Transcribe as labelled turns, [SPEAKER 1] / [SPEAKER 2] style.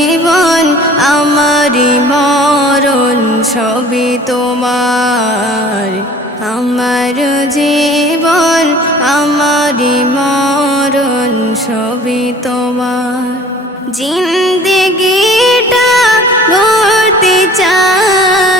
[SPEAKER 1] জীবন আমারি মরণ সবই তোমার। আমার জীবন আমারি মরণ সবই তোমার। জিন্দগিটা গড়তে চাই।